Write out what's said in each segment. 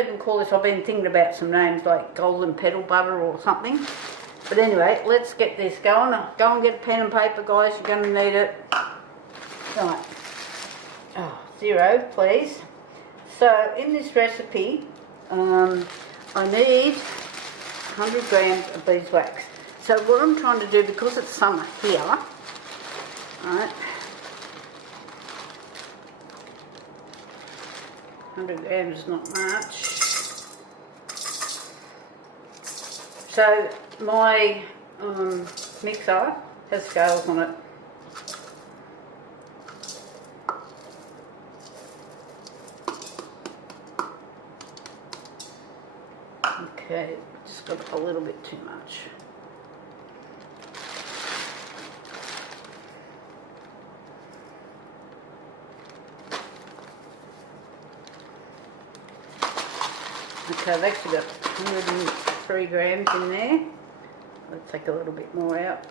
even call this? I've been thinking about some names like golden petal butter or something. But anyway, let's get this going. Go and get a pen and paper, guys. You're going to need it. Right. Oh, 0, please. So in this recipe, I need 100 grams of beeswax. So what I'm trying to do, because it's summer here, right, 100 grams is not much. So my mixer has scales on it. Okay, just got a little bit too much. Okay, I've actually got 103 grams in there. Let's take a little bit more out.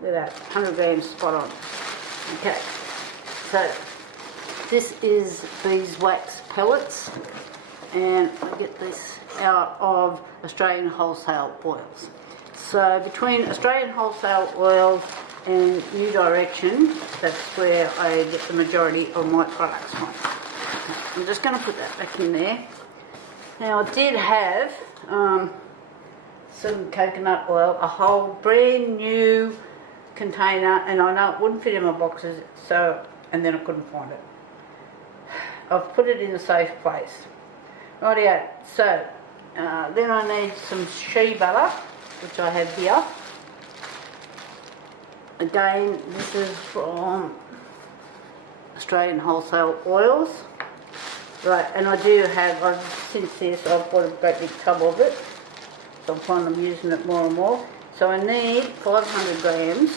Look at that, 100 grams spot on. Okay, so this is beeswax pellets, and I get this out of Australian wholesale oils. So between Australian wholesale oils and New Direction, that's where I get the majority of my products from. I'm just going to put that back in there. Now I did have some coconut oil, a whole brand new container, and I know it wouldn't fit in my boxes, so, and then I couldn't find it. I've put it in a safe place. Rightio, so then I need some shea butter, which I have here. Again, this is from Australian wholesale oils. Right, and I do have, since this, I've bought a great big tub of it, so I find I'm using it more and more. So I need 500 grams.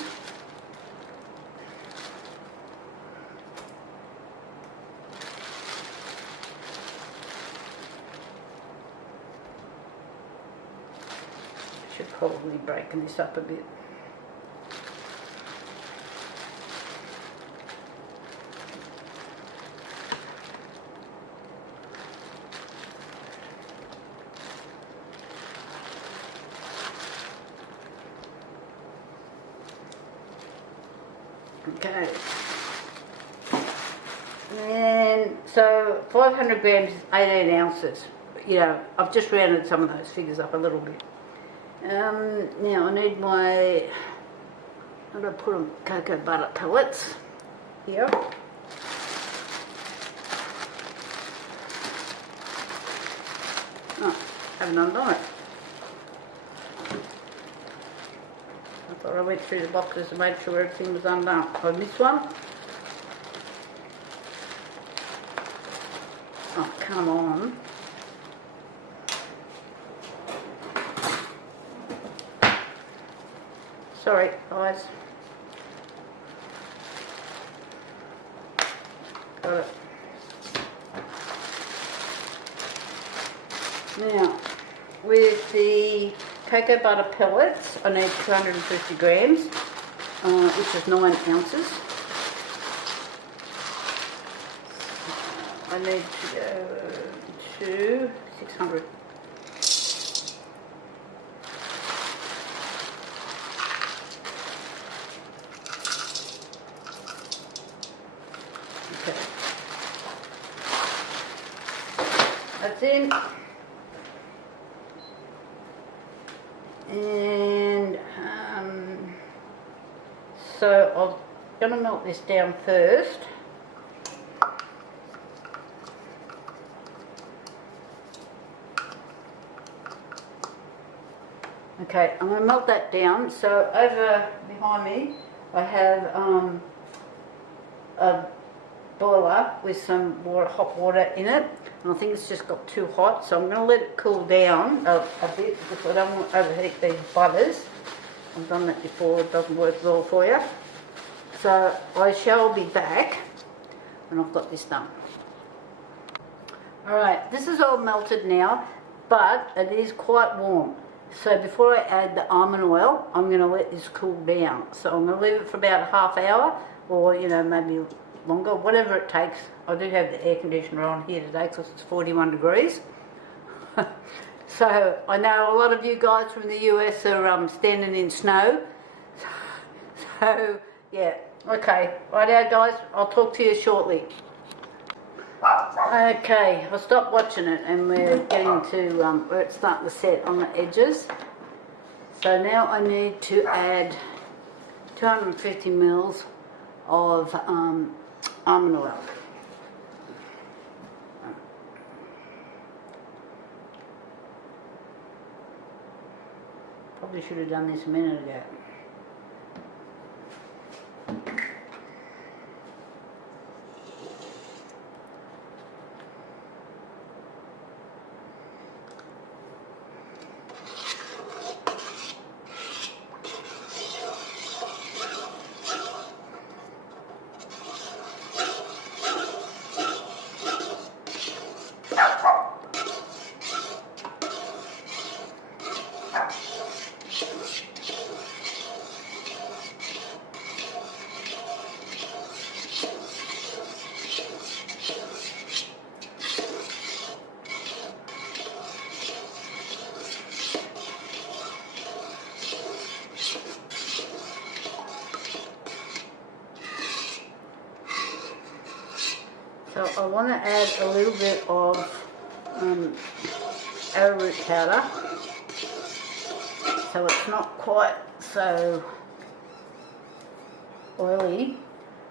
Should probably breaking this up a bit. Okay, and so 500 grams is 18 ounces. You know, I've just rounded some of those figures up a little bit. Now I need my, I'm going to put on cocoa butter pellets here. Oh, haven't undone it. I thought I went through the boxes and made sure everything was undone. I missed one. Oh, come on. Sorry, guys. Got it. Now, with the cocoa butter pellets, I need 250 grams, which is 9 ounces. I need to go to 600. Okay. That's in. And so I'm going to melt this down first. Okay, I'm going to melt that down. So over behind me I have a boiler with some water, hot water in it, and I think it's just got too hot, so I'm going to let it cool down a bit because I don't want to overheat these butters. I've done that before, it doesn't work well for you. So I shall be back when I've got this done. Alright, this is all melted now, but it is quite warm. So before I add the almond oil, I'm going to let this cool down. So I'm going to leave it for about a half hour, or you know, maybe longer, whatever it takes. I do have the air conditioner on here today because it's 41 degrees. So I know a lot of you guys from the US are standing in snow. So yeah, okay, righto guys, I'll talk to you shortly. Okay, I'll stop watching it and we're getting to where it's starting to set on the edges. So now I need to add 250 mils of almond oil. Probably should have done this a minute ago. So I want to add a little bit of arrowroot powder, so it's not quite so oily.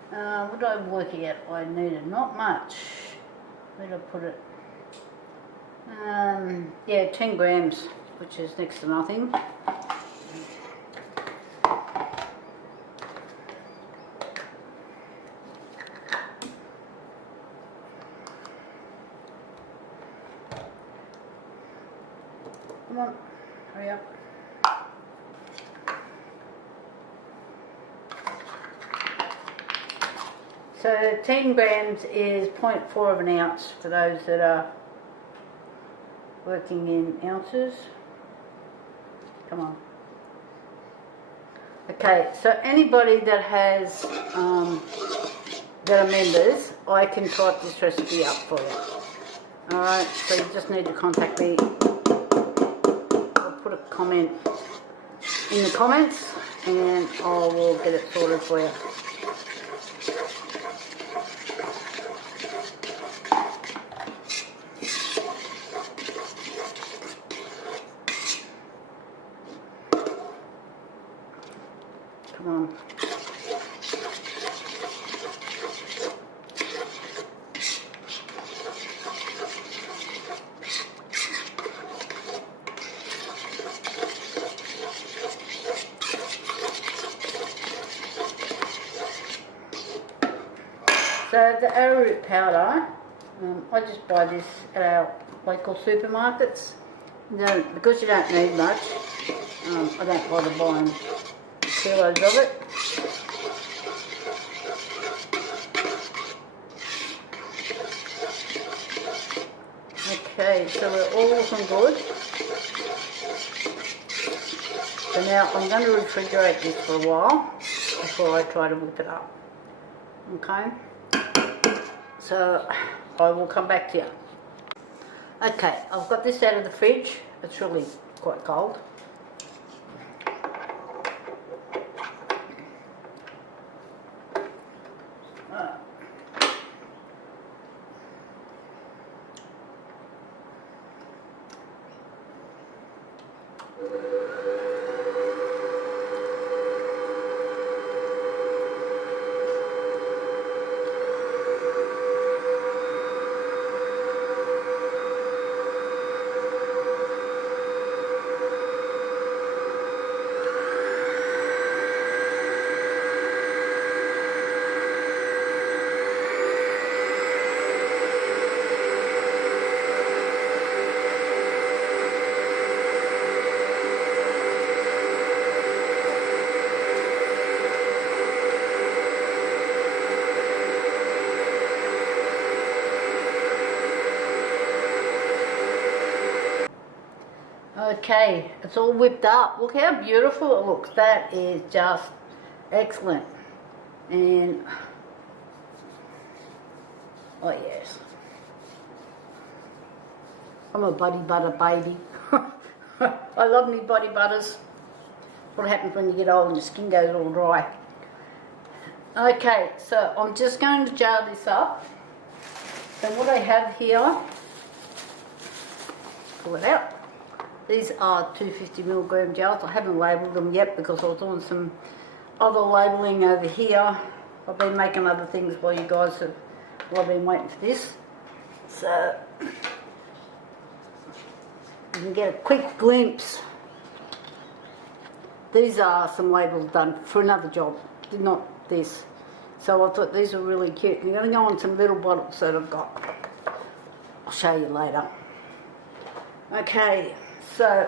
What I'm working at, I needed not much. Where did I put it? Yeah, 10 grams, which is next to nothing. Come on, hurry up. So 10 grams is 0.4 of an ounce for those that are working in ounces. Come on. Okay, so anybody that has, that are members, I can type this recipe up for you. Alright, so you just need to contact me. Put a comment in the comments and I will get it sorted for you. Come on. So the arrowroot powder, I just buy this at our local supermarkets. No, because you don't need much, I don't bother buying kilos of it. Okay, so we're all looking good. So now I'm going to refrigerate this for a while before I try to whip it up. Okay, so I will come back to you. Okay, I've got this out of the fridge. It's really quite cold. Okay, it's all whipped up. Look how beautiful it looks. That is just excellent. And Oh yes. I'm a body butter baby. I love me body butters. What happens when you get old and your skin goes all dry. Okay, so I'm just going to jar this up. And what I have here, pull it out. These are 250ml jars. I haven't labelled them yet because I was doing some other labelling over here. I've been making other things while you guys have, while I've been waiting for this. So you can get a quick glimpse. These are some labels done for another job, not this. So I thought these were really cute. I'm going to go on some little bottles that I've got. I'll show you later. Okay, so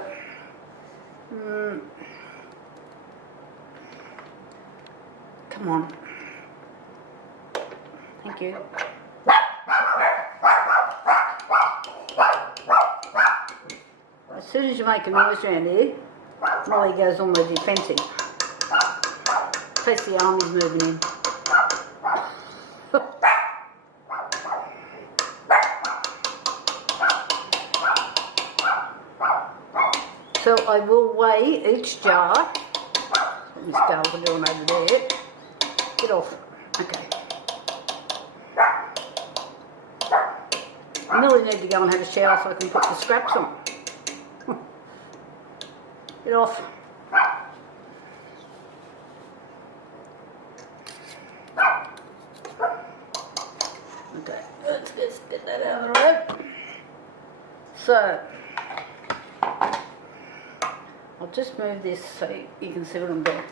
come on. Thank you. As soon as you make a noise around here, Molly goes on the defensive. In case the army's moving in. So I will weigh each jar. Let me start with the one over there. Get off. Okay. I really need to go and have a shower so I can put the scraps on. Get off. Okay, let's just get that out of the way. So, I'll just move this so you can see what I'm doing.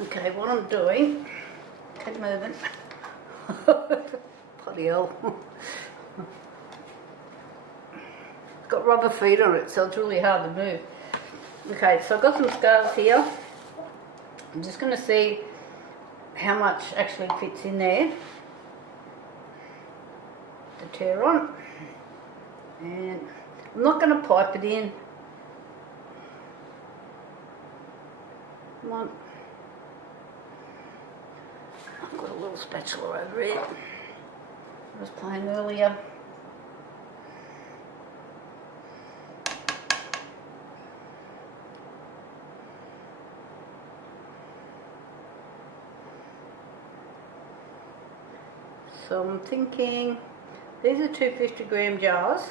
Okay, what I'm doing, keep moving. Bloody hell. It's got rubber feet on it, so it's really hard to move. Okay, so I've got some scales here. I'm just going to see how much actually fits in there to tear on. And I'm not going to pipe it in. Come on. I've got a little spatula over here. I was playing earlier. So I'm thinking these are 250g jars.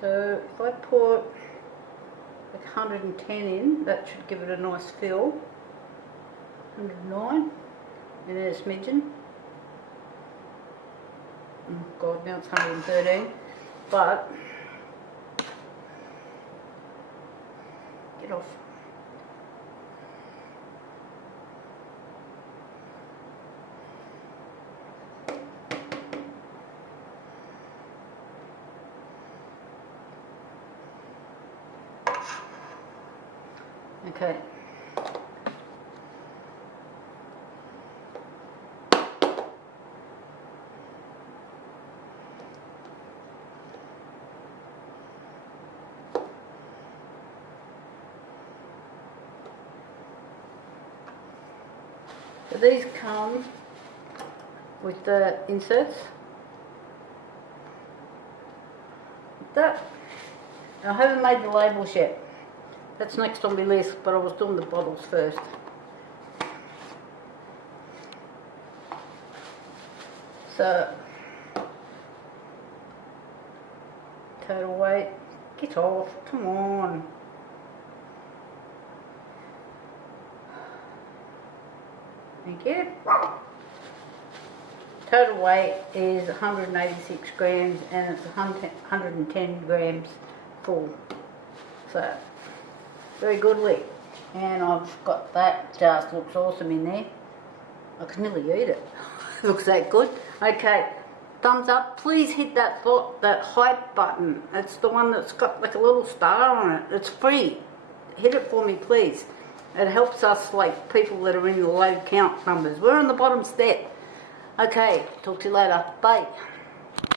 So if I pour like 110 in, that should give it a nice fill. 109, and then a smidgen. Oh God, now it's 113. But get off. Okay. So these come with the inserts. Like that. I haven't made the labels yet. That's next on my list, but I was doing the bottles first. So, total weight, get off, come on. Thank you. Total weight is 186 grams and it's 110 grams full. So, very goodly. And I've got that, just looks awesome in there. I can nearly eat it. Looks that good. Okay, thumbs up. Please hit that hype button. It's the one that's got like a little star on it. It's free. Hit it for me, please. It helps us, like people that are in the low count numbers. We're on the bottom step. Okay, talk to you later. Bye.